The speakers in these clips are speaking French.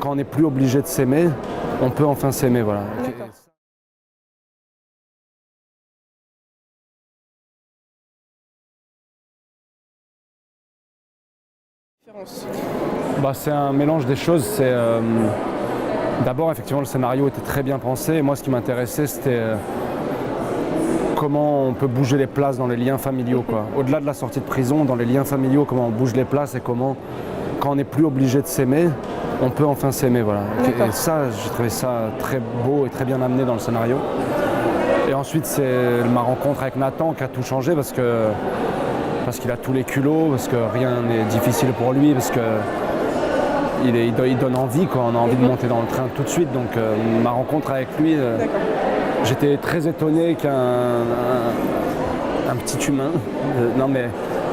quand on n'est plus obligé de s'aimer, on peut enfin s'aimer, voilà. Bah, c'est un mélange des choses. D'abord, effectivement, le scénario était très bien pensé. Et moi, ce qui m'intéressait, c'était comment on peut bouger les places dans les liens familiaux, quoi. Au-delà de la sortie de prison, dans les liens familiaux, comment on bouge les places et comment, quand on n'est plus obligé de s'aimer, on peut enfin s'aimer, voilà. Et ça, j'ai trouvé ça très beau et très bien amené dans le scénario. Et ensuite, c'est ma rencontre avec Nathan qui a tout changé parce qu'il a tous les culots, parce que rien n'est difficile pour lui, parce qu'il donne envie, quoi. On a envie de monter dans le train tout de suite. Donc ma rencontre avec lui, j'étais très étonné qu'un petit humain,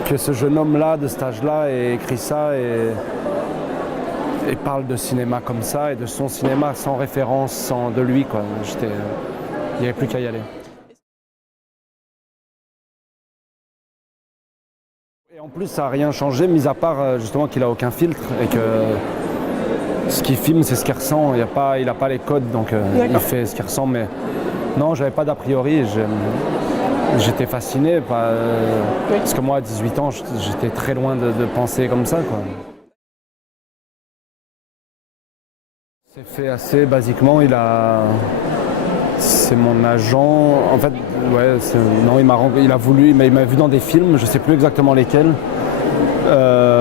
que ce jeune homme-là, de cet âge-là, ait écrit ça et parle de cinéma comme ça et de son cinéma sans référence, de lui, quoi. Il n'y avait plus qu'à y aller. Et en plus, ça n'a rien changé, mis à part justement qu'il n'a aucun filtre et que ce qu'il filme, c'est ce qu'il ressent. Il n'a pas les codes, donc il fait ce qu'il ressent. Mais non, j'avais pas d'a priori. J'étais fasciné parce que moi, à 18 ans, j'étais très loin de penser comme ça, quoi. C'est fait assez basiquement. C'est mon agent. En fait, ouais, non, il m'a vu dans des films, je sais plus exactement lesquels,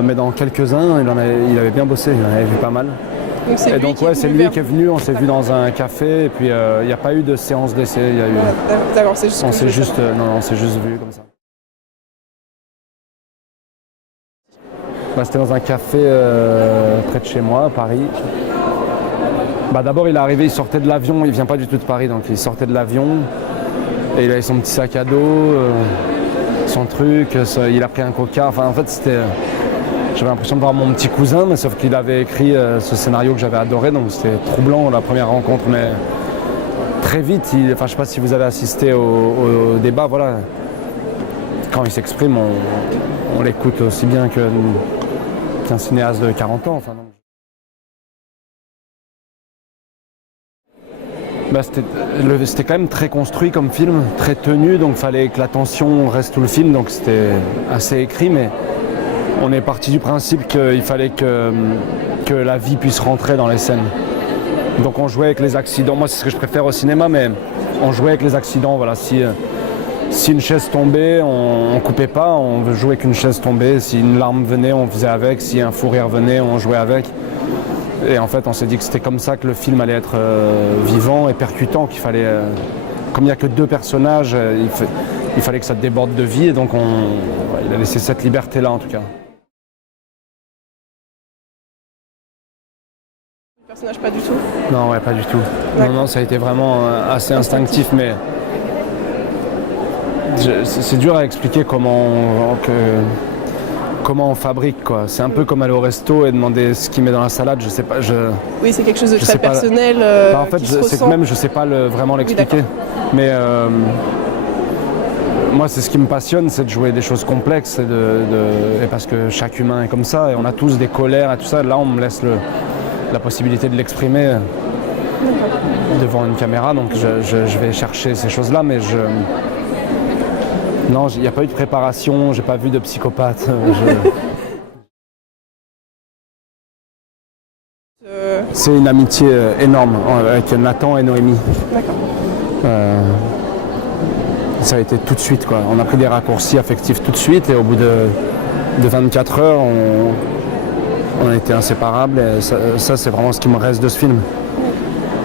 mais dans quelques-uns, il avait bien bossé, il en avait vu pas mal. Donc c'est lui qui est venu, on s'est vu dans un café, et puis il n'y a pas eu de séance d'essai. D'accord, c'est juste. On s'est juste vu comme ça. C'était dans un café près de chez moi, à Paris. D'abord, il est arrivé, il sortait de l'avion, il vient pas du tout de Paris, donc il sortait de l'avion et il avait son petit sac à dos, son truc, il a pris un coca. Enfin, en fait, j'avais l'impression de voir mon petit cousin, mais sauf qu'il avait écrit ce scénario que j'avais adoré, donc c'était troublant la première rencontre, mais très vite, je sais pas si vous avez assisté au débat, voilà. Quand il s'exprime, on l'écoute aussi bien qu'un cinéaste de 40 ans. Enfin, c'était quand même très construit comme film, très tenu, donc il fallait que la tension reste tout le film, donc c'était assez écrit, mais on est parti du principe qu'il fallait que la vie puisse rentrer dans les scènes. Donc on jouait avec les accidents, moi c'est ce que je préfère au cinéma, mais on jouait avec les accidents, voilà. Si une chaise tombait, on coupait pas, on jouait avec une chaise tombée, si une larme venait, on faisait avec, si un fou rire venait, on jouait avec. Et en fait, on s'est dit que c'était comme ça que le film allait être vivant et percutant, qu'il fallait, comme il n'y a que deux personnages, il fallait que ça déborde de vie, et donc il a laissé cette liberté-là en tout cas. Le personnage pas du tout? Non, ouais, pas du tout. Non, ça a été vraiment assez instinctif, mais c'est dur à expliquer comment on fabrique, quoi. C'est un peu comme aller au resto et demander ce qu'il met dans la salade, je sais pas. Oui, c'est quelque chose de très personnel. En fait, c'est que même je sais pas vraiment l'expliquer. Mais moi, c'est ce qui me passionne, c'est de jouer des choses complexes et parce que chaque humain est comme ça et on a tous des colères et tout ça. Là, on me laisse la possibilité de l'exprimer devant une caméra, donc je vais chercher ces choses-là, mais non, il n'y a pas eu de préparation, j'ai pas vu de psychopathe. C'est une amitié énorme avec Nathan et Noémie. D'accord. Ça a été tout de suite, quoi. On a pris des raccourcis affectifs tout de suite et au bout de 24 heures, on a été inséparables. Et ça, c'est vraiment ce qui me reste de ce film.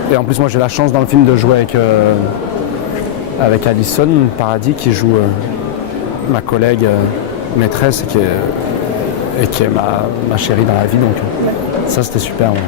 Et en plus, moi, j'ai la chance dans le film de jouer avec Alison Paradis qui joue ma collègue maîtresse et qui est ma chérie dans la vie, donc ça c'était super. Ouais.